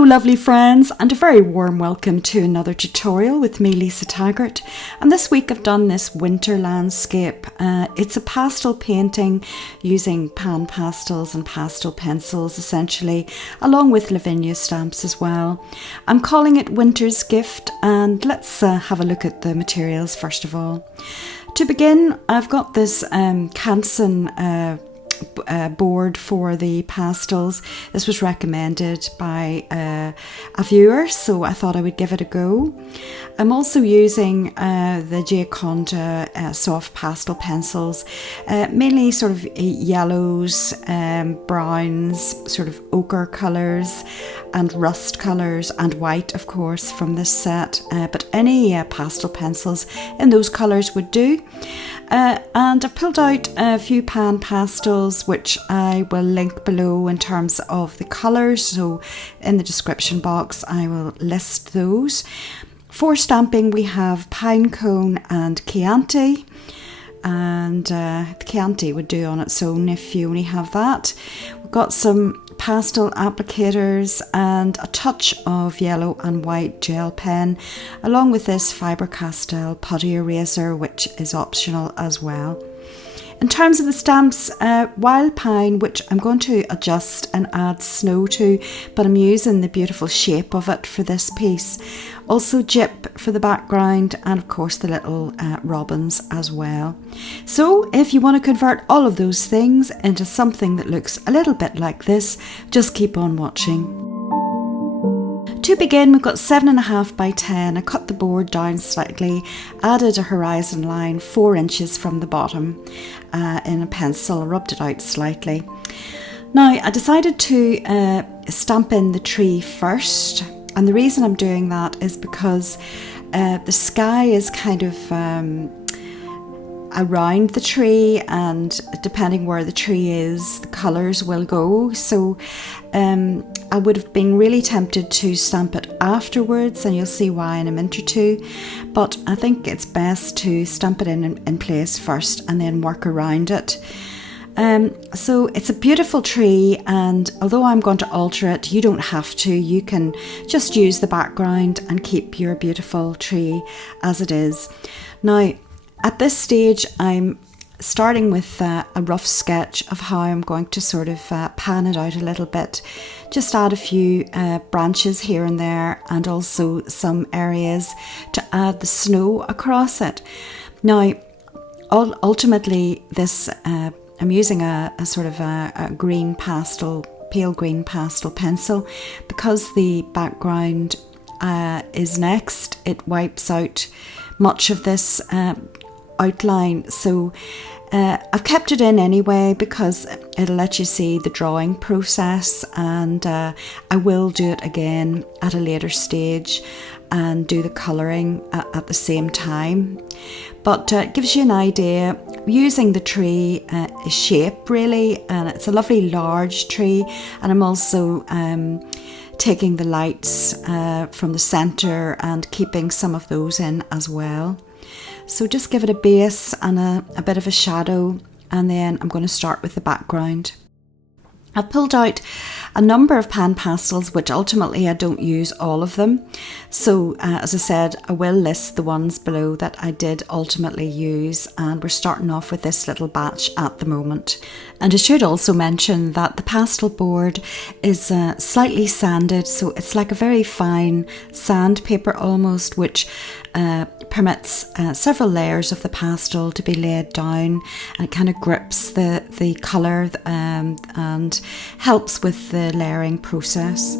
Hello lovely friends, and a very warm welcome to another tutorial with me, Lisa Taggart. And this week I've done this winter landscape. It's a pastel painting using pan pastels and pastel pencils essentially, along with Lavinia stamps as well. I'm calling it Winter's Gift, and let's have a look at the materials first of all. To begin, I've got this Canson board for the pastels. This was recommended by a viewer, so I thought I would give it a go. I'm also using the Gioconda soft pastel pencils, mainly sort of yellows, browns, sort of ochre colours and rust colours, and white of course from this set, but any pastel pencils in those colours would do. And I've pulled out a few pan pastels which I will link below in terms of the colours, so in the description box I will list those. For stamping we have pine cone and Chianti, and the Chianti would do on its own if you only have that. We've got some pastel applicators and a touch of yellow and white gel pen, along with this Faber-Castell putty eraser, which is optional as well. In terms of the stamps, wild pine, which I'm going to adjust and add snow to, but I'm using the beautiful shape of it for this piece. Also gyp for the background, and of course the little robins as well. So if you want to convert all of those things into something that looks a little bit like this, just keep on watching. To begin, we've got 7.5 by 10. I cut the board down slightly, added a horizon line 4 inches from the bottom in a pencil, rubbed it out slightly. Now I decided to stamp in the tree first, and the reason I'm doing that is because the sky is kind of around the tree, and depending where the tree is, the colours will go. So I would have been really tempted to stamp it afterwards, and you'll see why in a minute or two, but I think it's best to stamp it in place first and then work around it. So it's a beautiful tree, and although I'm going to alter it, you don't have to. You can just use the background and keep your beautiful tree as it is. Now at this stage I'm starting with a rough sketch of how I'm going to sort of pan it out a little bit. Just add a few branches here and there, and also some areas to add the snow across it. Now ultimately this I'm using a sort of a green pastel, pale green pastel pencil, because the background is next. It wipes out much of this outline, so I've kept it in anyway because it'll let you see the drawing process, and I will do it again at a later stage and do the colouring at the same time. But it gives you an idea using the tree shape really, and it's a lovely large tree, and I'm also taking the lights from the centre and keeping some of those in as well. So just give it a base and a bit of a shadow, and then I'm going to start with the background. I've pulled out a number of pan pastels, which ultimately I don't use all of them. So as I said, I will list the ones below that I did ultimately use, and we're starting off with this little batch at the moment. And I should also mention that the pastel board is slightly sanded, so it's like a very fine sandpaper almost, which permits several layers of the pastel to be laid down, and it kind of grips the colour and helps with the layering process.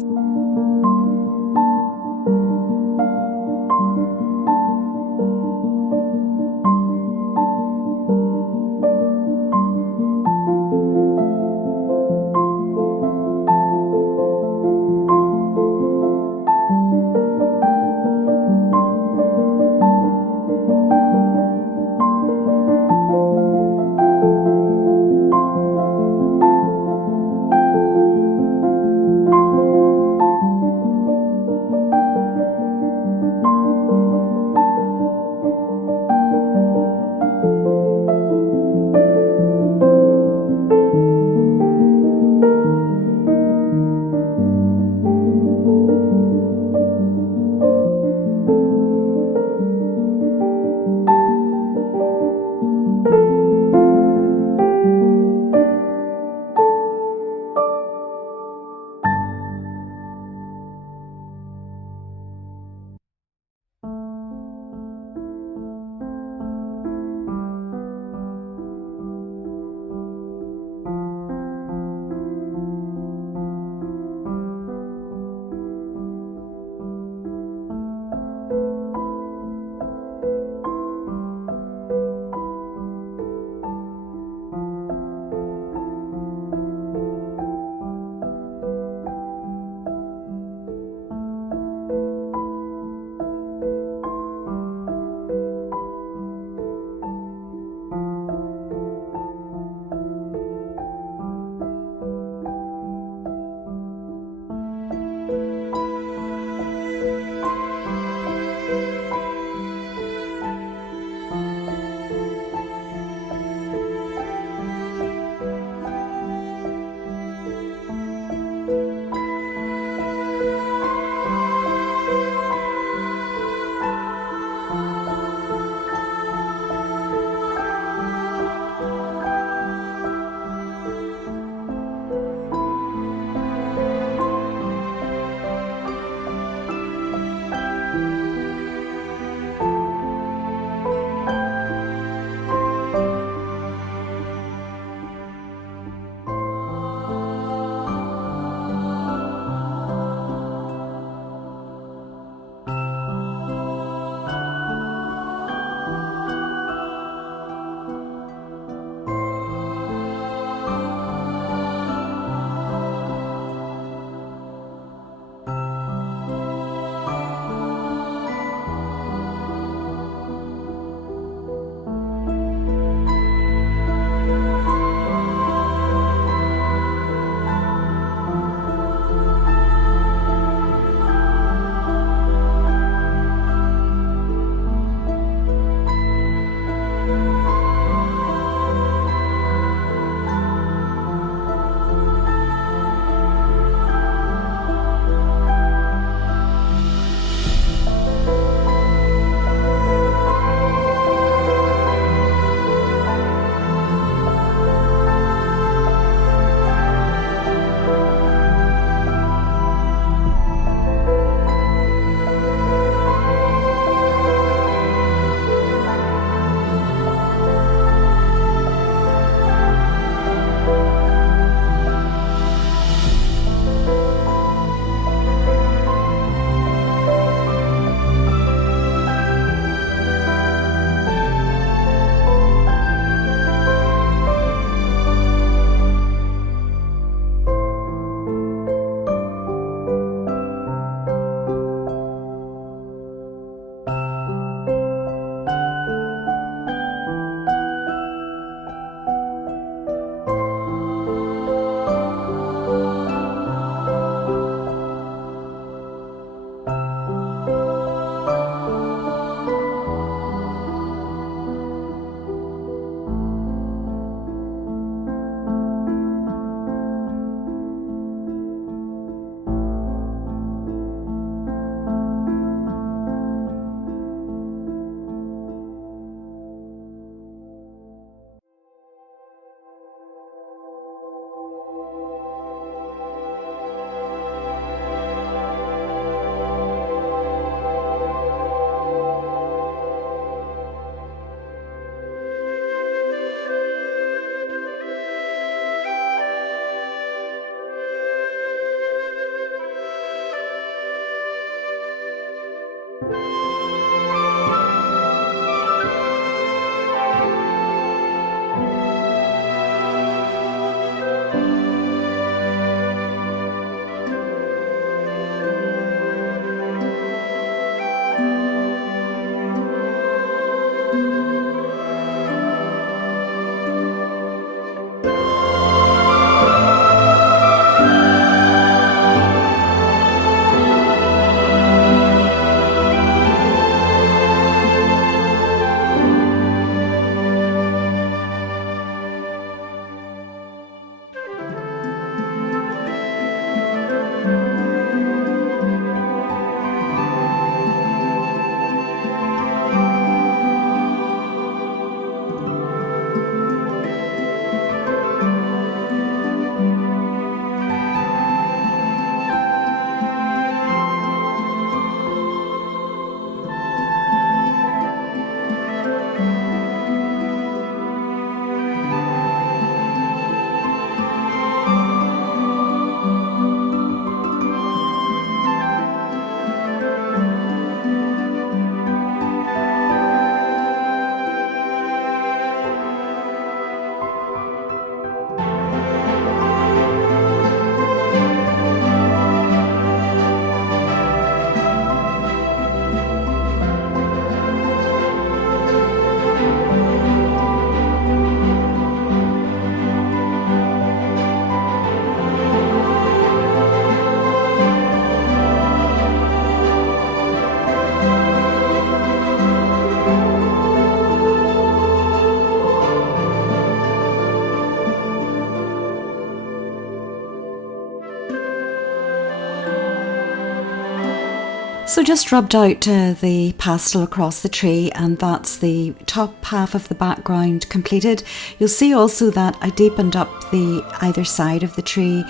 So just rubbed out the pastel across the tree, and that's the top half of the background completed. You'll see also that I deepened up the either side of the tree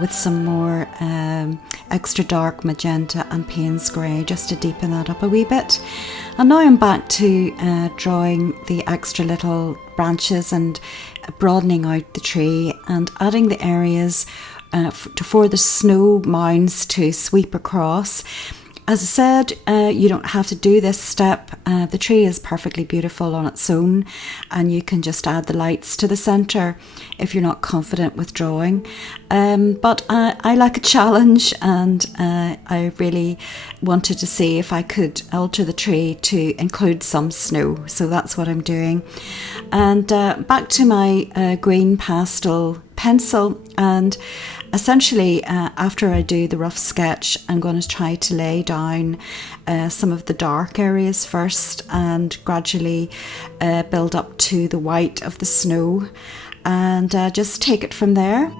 with some more extra dark magenta and paynes grey, just to deepen that up a wee bit. And now I'm back to drawing the extra little branches and broadening out the tree and adding the areas for the snow mounds to sweep across. As I said, you don't have to do this step. The tree is perfectly beautiful on its own, and you can just add the lights to the centre if you're not confident with drawing. But I like a challenge, and I really wanted to see if I could alter the tree to include some snow. So that's what I'm doing. And back to my green pastel pencil, and essentially, after I do the rough sketch, I'm going to try to lay down some of the dark areas first and gradually build up to the white of the snow, and just take it from there.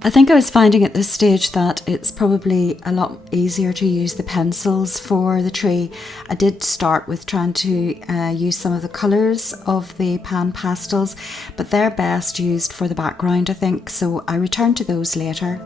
I think I was finding at this stage that it's probably a lot easier to use the pencils for the tree. I did start with trying to use some of the colours of the pan pastels, but they're best used for the background, I think, so I returned to those later.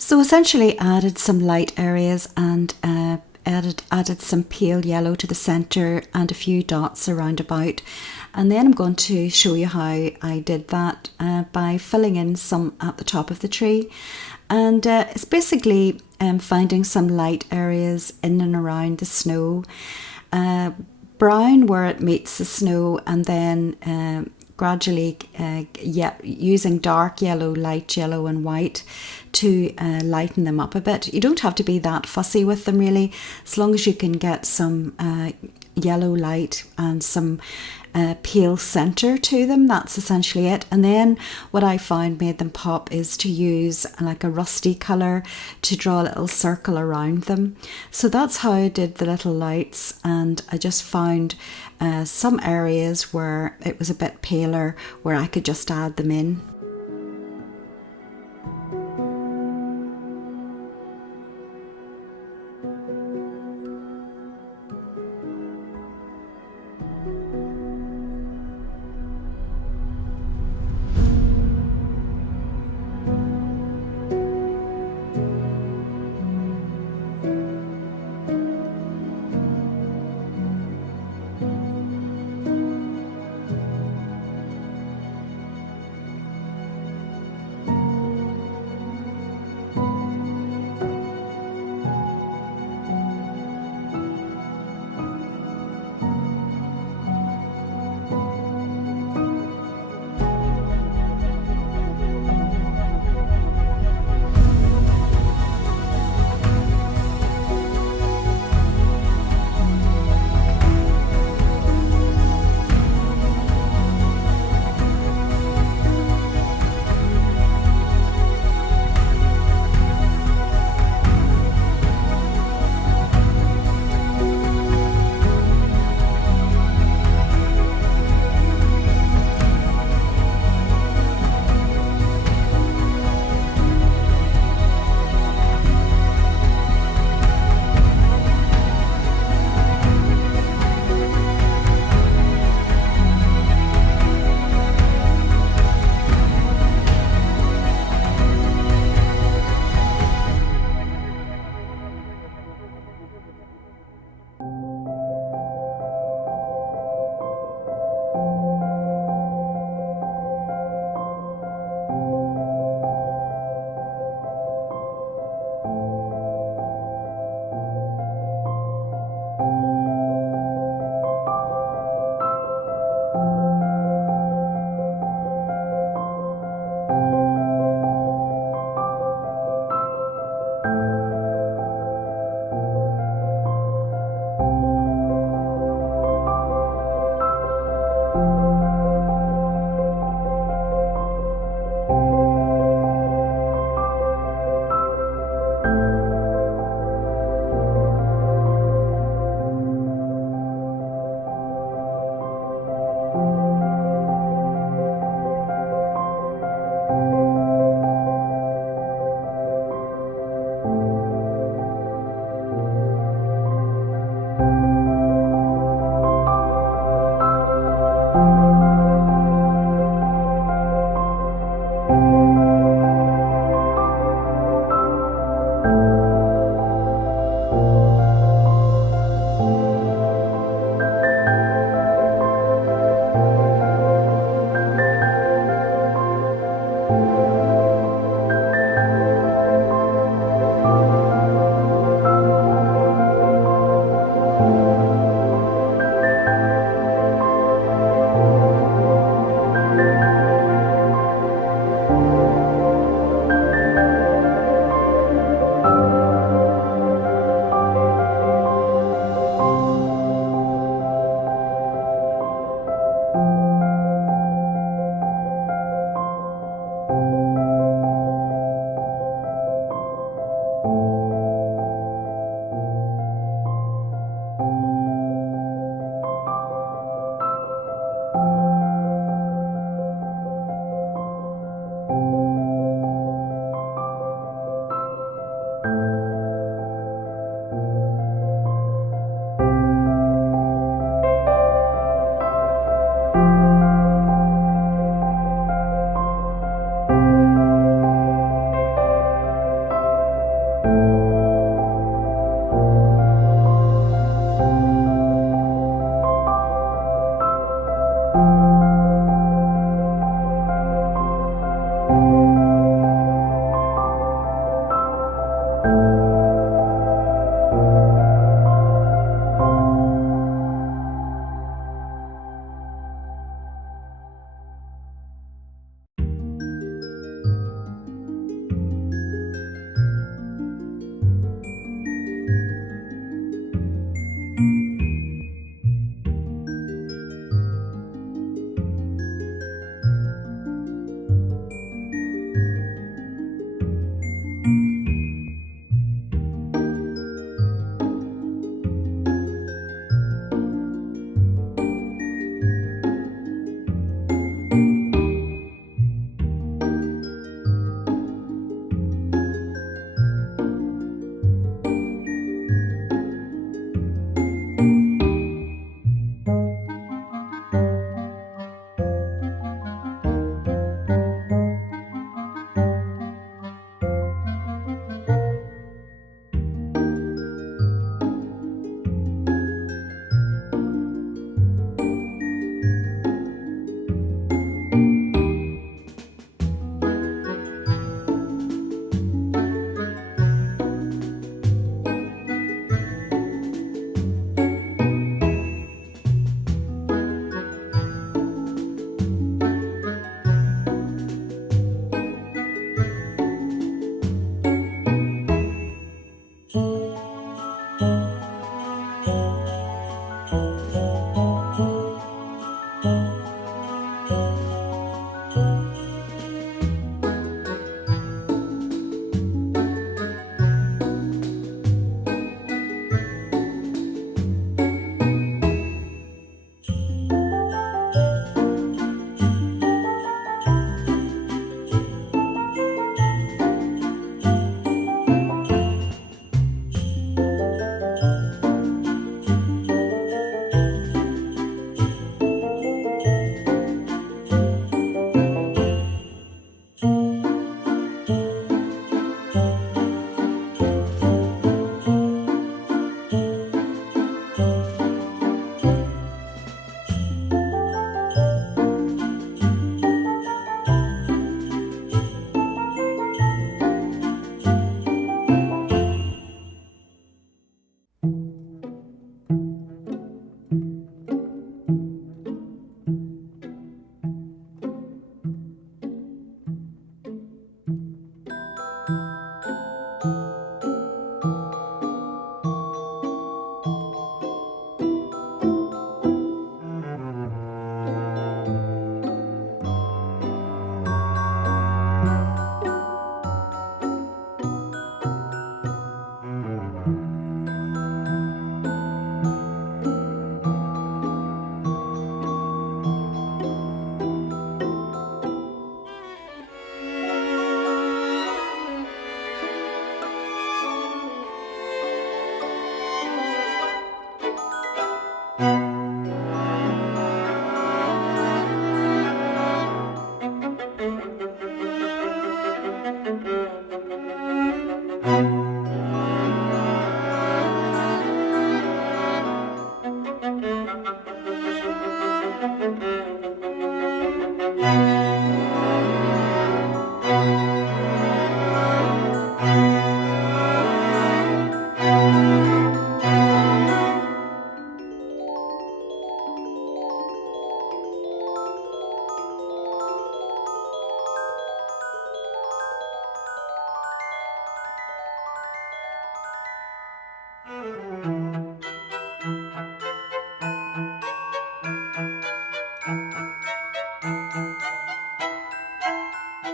So essentially added some light areas and added some pale yellow to the centre and a few dots around about. And then I'm going to show you how I did that by filling in some at the top of the tree. And it's basically finding some light areas in and around the snow, brown where it meets the snow, and then gradually using dark yellow, light yellow and white to lighten them up a bit. You don't have to be that fussy with them really, as long as you can get some yellow light and some pale centre to them. That's essentially it. And then what I found made them pop is to use like a rusty colour to draw a little circle around them. So that's how I did the little lights, and I just found some areas where it was a bit paler where I could just add them in.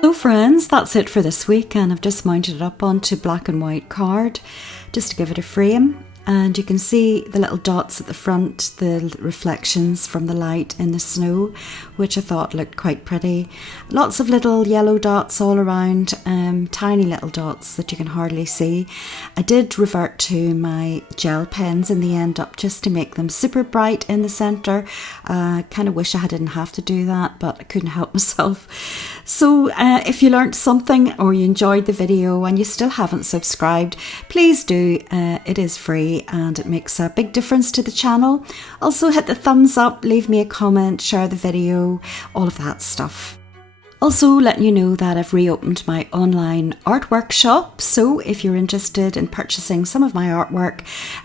So friends, that's it for this week, and I've just mounted it up onto black and white card just to give it a frame. And you can see the little dots at the front, the reflections from the light in the snow, which I thought looked quite pretty. Lots of little yellow dots all around, tiny little dots that you can hardly see. I did revert to my gel pens in the end up just to make them super bright in the centre. I kind of wish I didn't have to do that, but I couldn't help myself. So if you learnt something or you enjoyed the video and you still haven't subscribed, please do. It is free and it makes a big difference to the channel. Also hit the thumbs up, leave me a comment, share the video, all of that stuff. Also letting you know that I've reopened my online art workshop, so if you're interested in purchasing some of my artwork,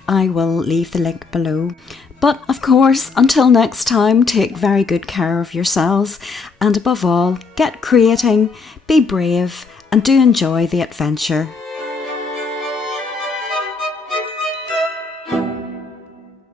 I will leave the link below. But of course, until next time, take very good care of yourselves, and above all, get creating, be brave, and do enjoy the adventure.